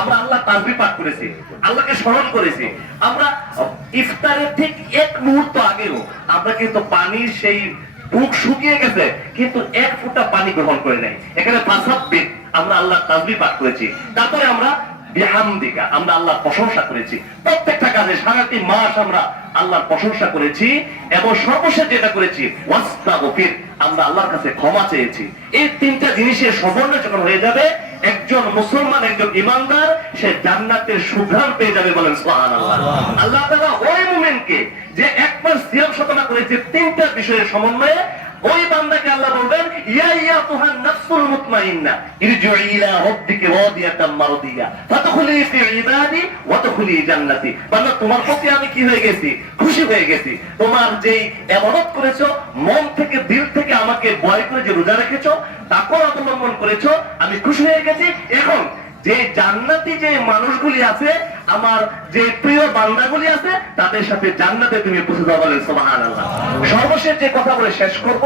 আমরা আল্লাহ তাসবিহ পাঠ করেছি আল্লাহকে স্মরণ করেছি। আমরা ইফতারের ঠিক এক মুহূর্ত আগেও আমরা কিন্তু সেই বুক শুকিয়ে গেছে কিন্তু এক ফোঁটা পানি গ্রহণ করে নাই। এখানে আমরা আল্লাহ পাঠ করেছি। তারপরে আমরা বিহামদিকা আমরা আল্লাহর প্রশংসা করেছি। প্রত্যেকটা কাজে সারাটি মাস আমরা আল্লাহর প্রশংসা করেছি এবং সর্বশেষ যেটা করেছি ওয়াস্তাগফির আমরা আল্লাহর কাছে ক্ষমা চেয়েছি। এই তিনটা জিনিসের সমন্বয় যখন হয়ে যাবে একজন মুসলমান একজন ইমানদার সে জান্নাতের সুঘ্রাণ পেয়ে যাবে বলেন সোহান আল্লাহ তারা ওই মুমেন্টকে যে একবার মাস সিয়াম সাধনা করেছে তিনটা বিষয়ের সমন্বয়ে ওই বান্দাকে আল্লাহ বলবেন, ইয়া ইয়া তুহান নাফসুল মুতমাইন্না, ইরজিউ ইলা রাব্বিকি রাদিয়াতাম মারদিয়া, ফাদখুলি ফি ইবাদি ওয়া দখুলি জান্নাতি। বান্দা, তোমার প্রতি আমি কি হয়ে গেছি? খুশি হয়ে গেছি। তোমার যেই ইবাদত করেছ, মন থেকে, দিল থেকে আমাকে ভয় করে যে রোজা রেখেছো তাকওয়া অবলম্বন করেছ, আমি খুশি হয়ে গেছি। এখন যে জান্নাতি যে মানুষগুলি আছে, আমার যে প্রিয় বান্দাগুলি আছে, তাদের সাথে জান্নাতে তুমি পৌঁছে যাও বলেন, সুবহানাল্লাহ। সর্বশেষ যে কথা বলে শেষ করব,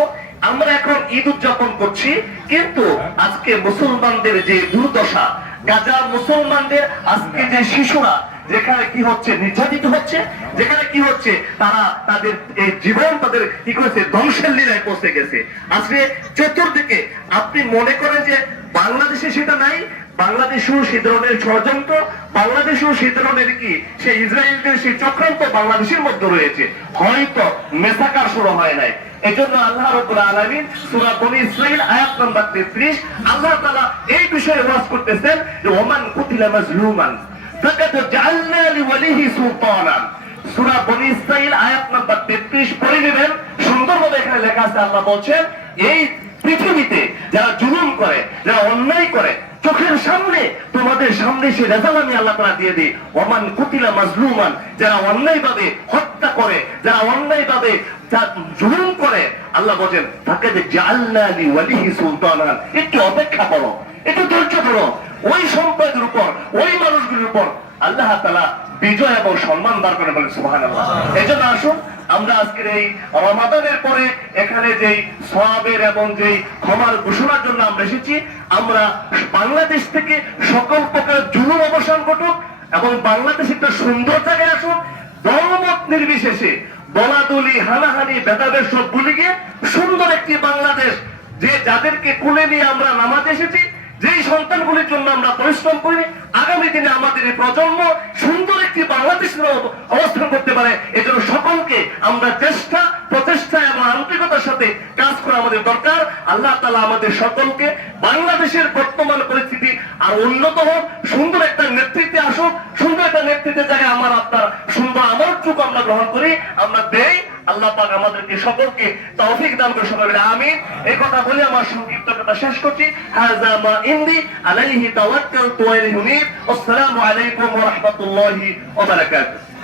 আমরা এখন ঈদ উদযাপন করছি, কিন্তু আজকে মুসলমানদের যে দুর্দশা, গাজা মুসলমানদের আজকে যে শিশুরা, যেখানে কি হচ্ছে, নির্যাতিত হচ্ছে, যেখানে কি হচ্ছে, তারা তাদের এই জীবন তাদের কি করেছে, ধ্বংসের লীলায় পৌঁছে গেছে। আজকে চতুর্দিকে আপনি মনে করেন যে বাংলাদেশে সেটা নাই, বাংলাদেশেও সে ধরনের ষড়যন্ত্র, বাংলাদেশেও সে ধরনের কি সেই ইসরায়েলদের সেই চক্রান্ত বাংলাদেশের মধ্যে রয়েছে। হয়তো মেসাকার শুরু হয় নাই। এজন্য আল্লাহ রাব্বুল বনী আয়াত নাম্বার 33 আল্লাহ এই বিষয়ে ওয়াজ করতেছেন যে, ওমান কুতিলা মাজলুমান, ফাকাদ জাআলনা লিওয়ালিহি সুলতানান। সূরা বনী ইসরাঈল আয়াত নাম্বার 33 পড়ে নেবেন। সুন্দরভাবে এখানে লেখা আছে, আল্লাহ বলছেন, এই পৃথিবীতে যারা জুলুম করে, যারা অন্যায় করে, চোখের সামনে, তোমাদের সামনে সে রেজাল আমি আল্লাহ তারা দিয়ে দিই। ওমান কুতিলা মাজলুমান, যারা অন্যায় ভাবে হত্যা করে, যারা অন্যায় ভাবে জুলুম করে, আল্লাহ বলেন, তাকে যে জাল্লা আলী ওয়ালিহি সুলতানান, একটু অপেক্ষা করো, একটু ধৈর্য করো ওই সম্পদের উপর, ওই মানুষগুলোর উপর আল্লাহ তালা বিজয় এবং সম্মান দান করে বলেন সুবাহান আল্লাহ এই জন্য আসুন আমরা আজকের এই রমাদানের পরে এখানে যেই সওয়াবের এবং যেই ক্ষমার ঘোষণার জন্য আমরা এসেছি, আমরা বাংলাদেশ থেকে সকল প্রকার জুলুম অবসান ঘটুক এবং বাংলাদেশ একটা সুন্দর জায়গায় আসুক, দলমত নির্বিশেষে দলাদলি হানাহানি, ভেদাভেদ সব ভুলে গিয়ে সুন্দর একটি বাংলাদেশ, যে যাদেরকে কুলে নিয়ে আমরা নামাজ এসেছি সন্তানগুলির জন্য আমরা পরিশ্রম করি। আগামী দিনে আমাদের এই প্রজন্ম সুন্দর একটি বাংলাদেশের অবস্থান করতে পারে। এজন্য সকলকে আমরা চেষ্টা, প্রচেষ্টা এবং আন্তরিকতার সাথে কাজ করা আমাদের দরকার। আল্লাহ তালা আমাদের সকলকে বাংলাদেশের বর্তমান পরিস্থিতি আর উন্নত হোক, সুন্দর একটা নেতৃত্বে আসুক, সুন্দর একটা নেতৃত্বের জায়গায় আমার আপনার সুন্দর আমার চুপ আমরা গ্রহণ করি। আমরা দেই আল্লাহ পাক আমাদেরকে সকলকে তৌফিক দান করে সকলে আমি এই কথা বলে আমার সংক্ষিপ্ত কথা শেষ করছি। হাজা মা ইন্দি আলাইহি তাওয়াক্কালতু ওয়া ইলাইহি আসসালামু আলাইকুম ওয়া রাহমাতুল্লাহি ওয়া বারাকাতুহু।